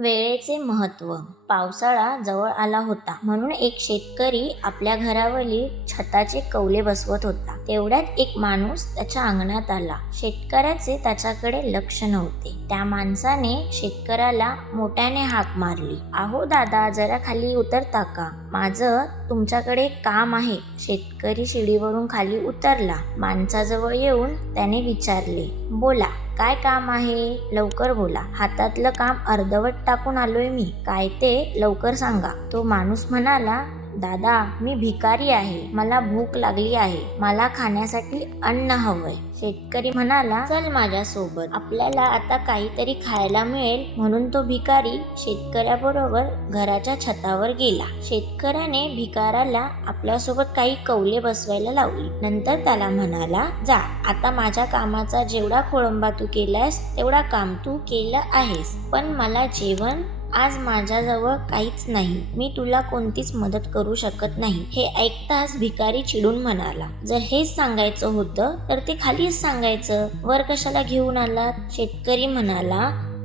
वेळेचे महत्त्व. पावसाळा जवळ आला होता म्हणून एक शेतकरी आपल्या घरावरील छताचे कौले बसवत होता. तेवढ्यात एक माणूस त्याच्या अंगणात आला. शेतकऱ्याचे त्याच्याकडे लक्ष नव्हते. त्या माणसाने शेतकऱ्याला मोठ्याने हाक मारली. "अहो दादा, जरा खाली उतरता का? माझं तुमच्याकडे एक काम आहे." शेतकरी शिडीवरून खाली उतरला. माणसाजवळ येऊन त्याने विचारले, "बोला, काय काम आहे? लवकर बोला. हातातलं काम अर्धवट टाकून आलोय मी. काय ते लवकर सांगा." तो माणूस म्हणाला, "दादा, मी भिकारी आहे. मला भूक लागली आहे. मला खाण्यासाठी अन्न हवंय." शेतकरी म्हणाला, "चल माझ्यासोबत. आपल्याला आता काहीतरी खायला मिळेल." म्हणून तो भिकारी शेतकऱ्याबरोबर घराच्या छतावर गेला. शेतकऱ्याने भिकाऱ्याला आपल्यासोबत काही कौले बसवायला लावली. नंतर त्याला म्हणाला, "जा, आता माझ्या कामाचा जेवढा खोळंबा तू केलायस तेवढा काम तू केलं आहेस. पण मला जेवण आज माझ्याजवळ काहीच नाही. मी तुला कोणतीच मदत करू शकत नाही." हे ऐकताच भिकारी चिडून म्हणाला, "जर हेच सांगायचं होतं तर ते खालीच सांगायचं. वर कशाला घेऊन आलात?" शेतकरी म्हणाला,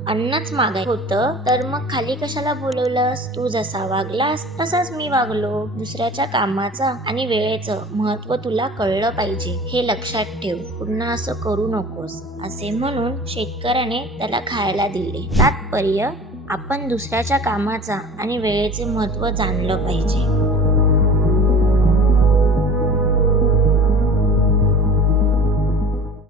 "अन्नच मागायचं होतं तर मग खाली कशाला बोलवलंस? तू जसा वागलास तसाच मी वागलो. दुसऱ्याच्या कामाचं आणि वेळेचं महत्त्व तुला कळलं पाहिजे. हे लक्षात ठेव. पुन्हा असं करू नकोस." असे म्हणून शेतकऱ्याने त्याला खायला दिले. तात्पर्य: आपण दुसऱ्याच्या कामाचा आणि वेळेचे महत्त्व जाणलं पाहिजे.